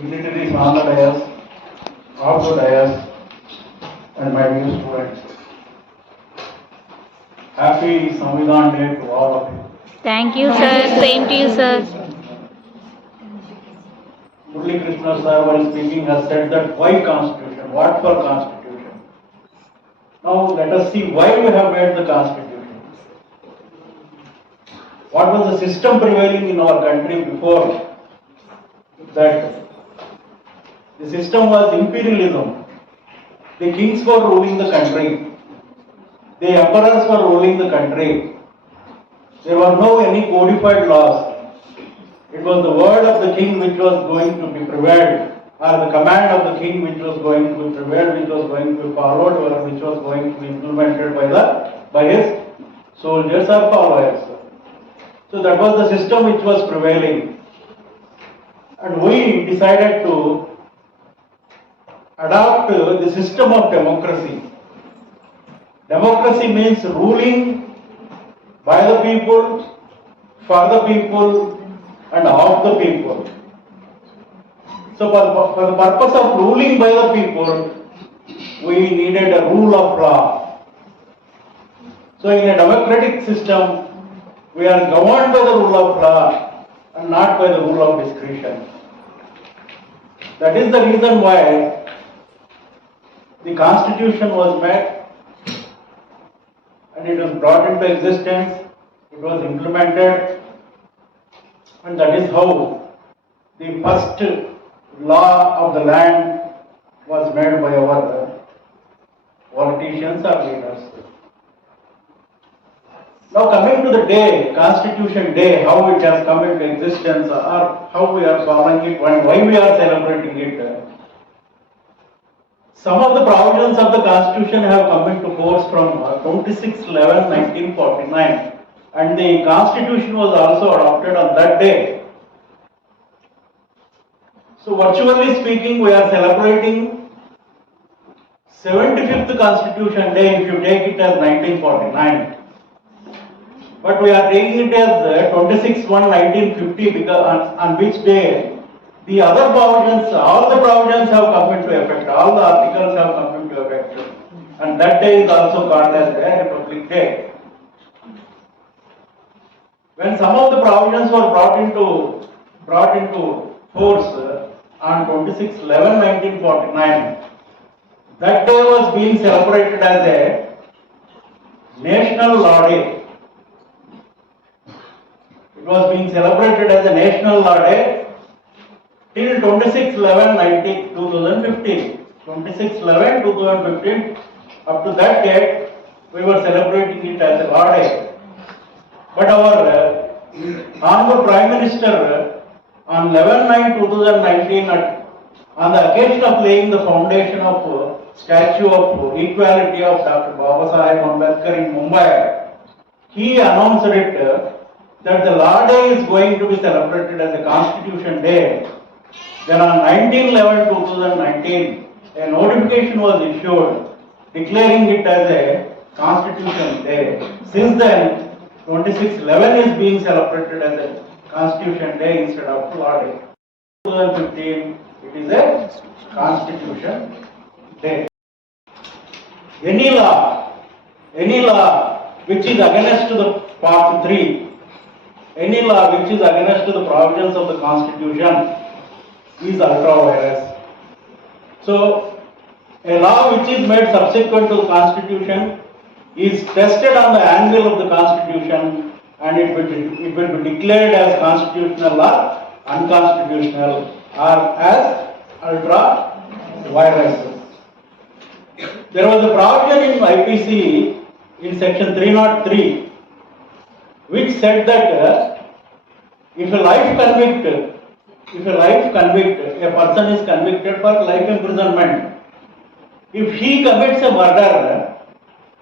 dignitaries on the dais, off the dais, and my dear students. Happy Samvidhan Day to all of you. Thank you, sir. Same to you, sir. Murli Krishna sir, while speaking, has said that why Constitution? What for Constitution? Now let us see why we have made the Constitution. What was the system prevailing in our country before that? The system was imperialism. The kings were ruling the country. The emperors were ruling the country. There were no any codified laws. It was the word of the king which was going to be prevailed, or the command of the king which was going to be prevailed, which was going to be followed, or which was going to be implemented by his soldiers or followers. So that was the system which was prevailing. And we decided to adopt the system of democracy. Democracy means ruling by the people, for the people, and of the people. So for the purpose of ruling by the people, we needed a rule of law. So in a democratic system, we are governed by the rule of law and not by the rule of discretion. That is the reason why the Constitution was made and it was brought into existence, it was implemented, and that is how the first law of the land was made by our politicians or leaders. Now coming to the day, Constitution Day, how it has come into existence or how we are following it and why we are celebrating it. Some of the provisions of the Constitution have come into force from 26/11/1949 and the Constitution was also adopted on that day. So virtually speaking, we are celebrating 75th Constitution Day if you take it as 1949. But we are taking it as 26/1/1950 because on which day the other provisions, all the provisions have come into effect, all the articles have come into effect. And that day is also called as a Republic Day. When some of the provisions were brought into force on 26/11/1949, that day was being celebrated as a National Law Day. It was being celebrated as a National Law Day till 26/11/2015. 26/11/2015, up to that date, we were celebrating it as a Law Day. But our Honorable Prime Minister on 11/9/2019, on the occasion of laying the foundation of Statue of Equality of Dr. Baba Saheb Ambedkar in Mumbai, he announced it that the Law Day is going to be celebrated as a Constitution Day. Then on 19/11/2019, a notification was issued declaring it as a Constitution Day. Since then, 26/11 is being celebrated as a Constitution Day instead of Law Day. 2015, it is a Constitution Day. Any law which is against the Part 3, any law which is against the provisions of the Constitution is ultra vires. So, a law which is made subsequent to the Constitution is tested on the anvil of the Constitution and it will be declared as constitutional or unconstitutional or as ultra vires. There was a provision in IPC in section 303 which said that if a person is convicted for life imprisonment, if he commits a murder,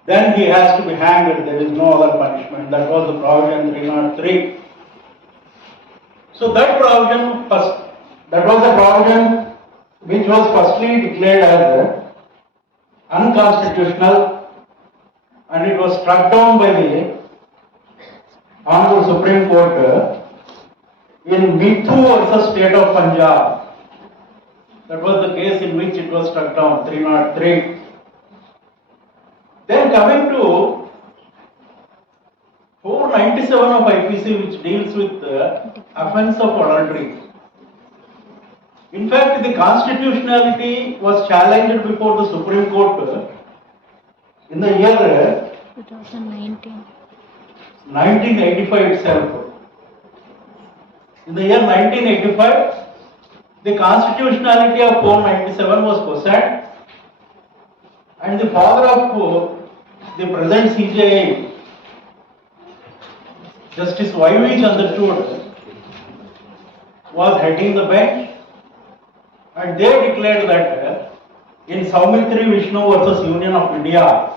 then he has to be hanged. There is no other punishment. That was the provision 303. So that was a provision which was firstly declared as unconstitutional, and it was struck down by the Honorable Supreme Court in Mithu versus State of Punjab That was the case in which it was struck down, 303. Then coming to 497 of IPC, which deals with the offence of adultery. In fact, the constitutionality was challenged before the Supreme Court in the year 2019. 1985 itself. In the year 1985, the constitutionality of 497 was questioned, and the father of the present CJI, Justice Y.V. Chandrachud, was heading the bench, and they declared that in Saumitri Vishnu versus Union of India,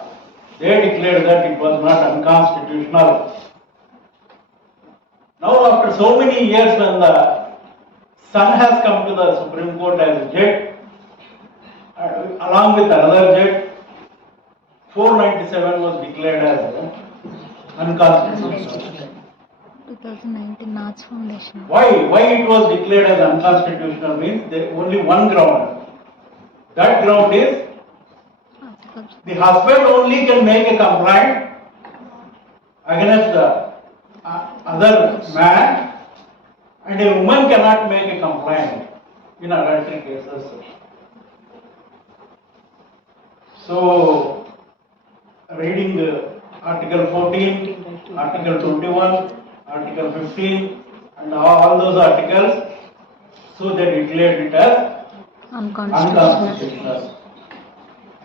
they declared that it was not unconstitutional. Now, after so many years, when the son has come to the Supreme Court as a judge, along with another judge, 497 was declared as unconstitutional. 2019 Nath Foundation. Why it was declared as unconstitutional means there only one ground. That ground is the husband only can make a complaint against the other man, and a woman cannot make a complaint in adultery cases. So, reading Article 14, Article 21, Article 15, and all those articles, so they declared it as unconstitutional.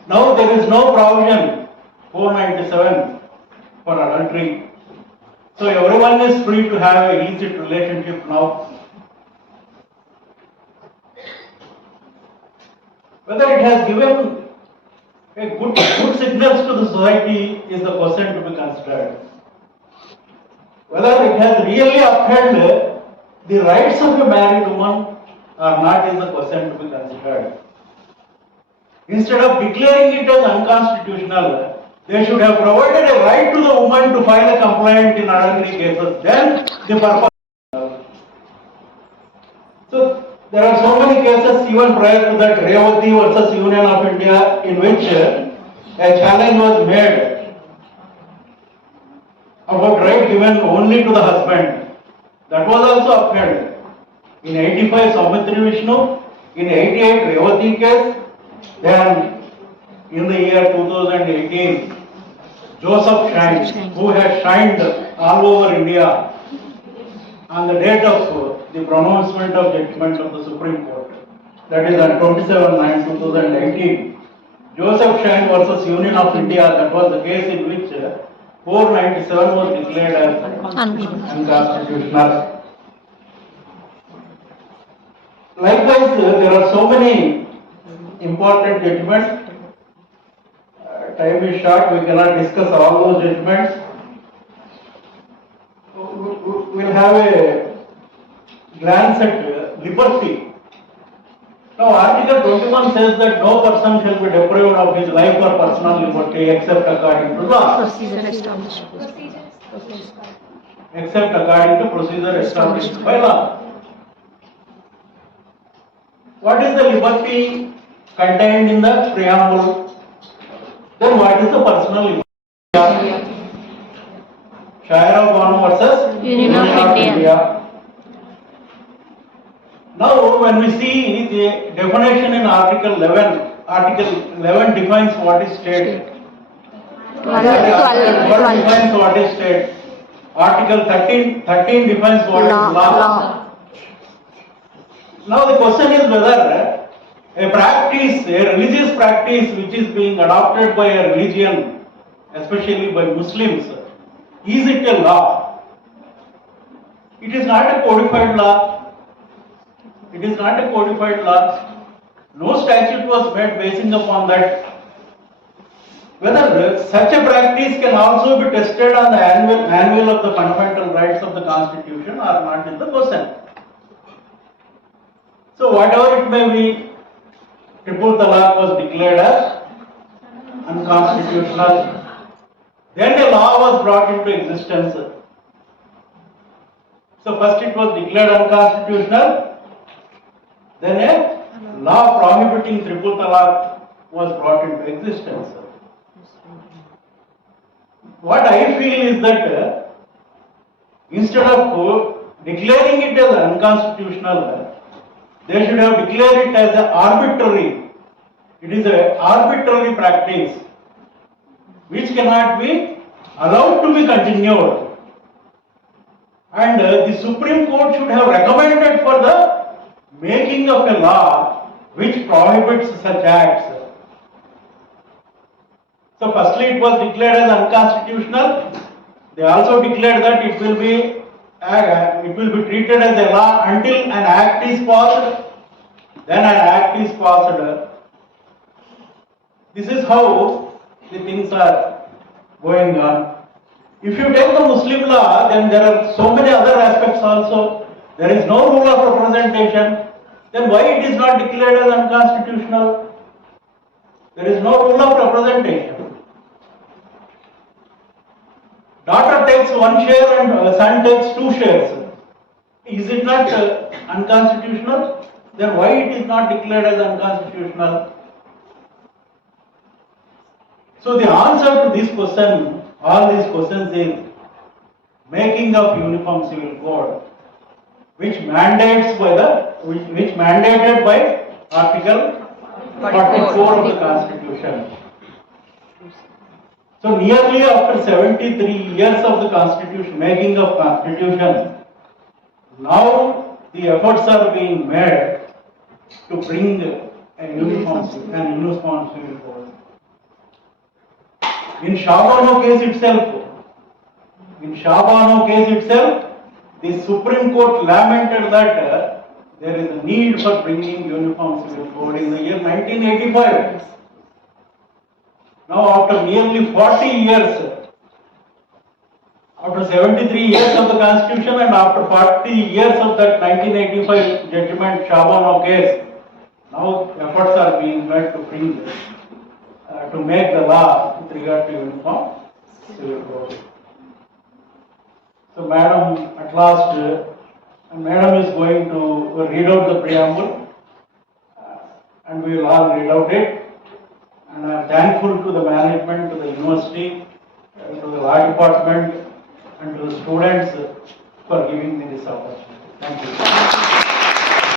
Now there is no provision 497 for adultery. So everyone is free to have a illicit relationship now. Whether it has given a good signals to the society is the question to be considered. Whether it has really upheld the rights of a married woman or not is the question to be considered. Instead of declaring it as unconstitutional, they should have provided a right to the woman to file a complaint in adultery cases. Then the purpose. So there are so many cases even prior to that, Revati versus Union of India, in which a challenge was made about right given only to the husband. That was also upheld. In 85, Saumitri Vishnu. In 88, Revati case. Then in the year 2018, Joseph Shine, who had shined all over India on the date of the pronouncement of judgment of the Supreme Court, that is on 27/9/2019. Joseph Shine versus Union of India, that was the case in which 497 was declared as unconstitutional. Likewise, there are so many important judgments. Time is short, we cannot discuss all those judgments. We'll have a glance at liberty. Now, Article 21 says that no person shall be deprived of his life or personal liberty except according to law. Except according to procedure established by law. What is the liberty contained in the preamble? Then what is the personal liberty? Shire of One versus Union of India. Now when we see the definition in Article 11, Article 11 defines what is state. 12 defines what is state. Article 13 defines what is law. Now the question is whether a practice, a religious practice which is being adopted by a religion, especially by Muslims, is it a law? It is not a codified law. It is not a codified law. No statute was made basing upon that. Whether such a practice can also be tested on the annual of the fundamental rights of the Constitution or not is the question. So whatever it may be, Triple Talaq was declared as unconstitutional. Then a law was brought into existence. So first it was declared unconstitutional, then a law prohibiting triple talaq was brought into existence. What I feel is that instead of declaring it as unconstitutional, they should have declared it as an arbitrary. It is an arbitrary practice which cannot be allowed to be continued. And the Supreme Court should have recommended for the making of a law which prohibits such acts. So firstly it was declared as unconstitutional. They also declared that it will be treated as a law until an act is passed. Then an act is passed. This is how the things are going on. If you take the Muslim law, then there are so many other aspects also. There is no rule of representation. Then why it is not declared as unconstitutional? There is no rule of representation. Daughter takes one share and son takes two shares. Is it not unconstitutional? Then why it is not declared as unconstitutional? So the answer to this question, all these questions is making of uniform civil code, which mandated by Article 44 of the Constitution. So nearly after 73 years of the Constitution, making of Constitution, now the efforts are being made to bring a uniform civil code. In Shabano case itself, the Supreme Court lamented that there is a need for bringing uniform civil code in the year 1985. Now after nearly 40 years, after 73 years of the Constitution and after 40 years of that 1985 judgment Shabano case, now efforts are being made to bring to make the law with regard to uniform civil code. So Madam, at last, Madam is going to read out the preamble and we will all read out it. And I am thankful to the management, to the university, to the law department and to the students for giving me this opportunity. Thank you.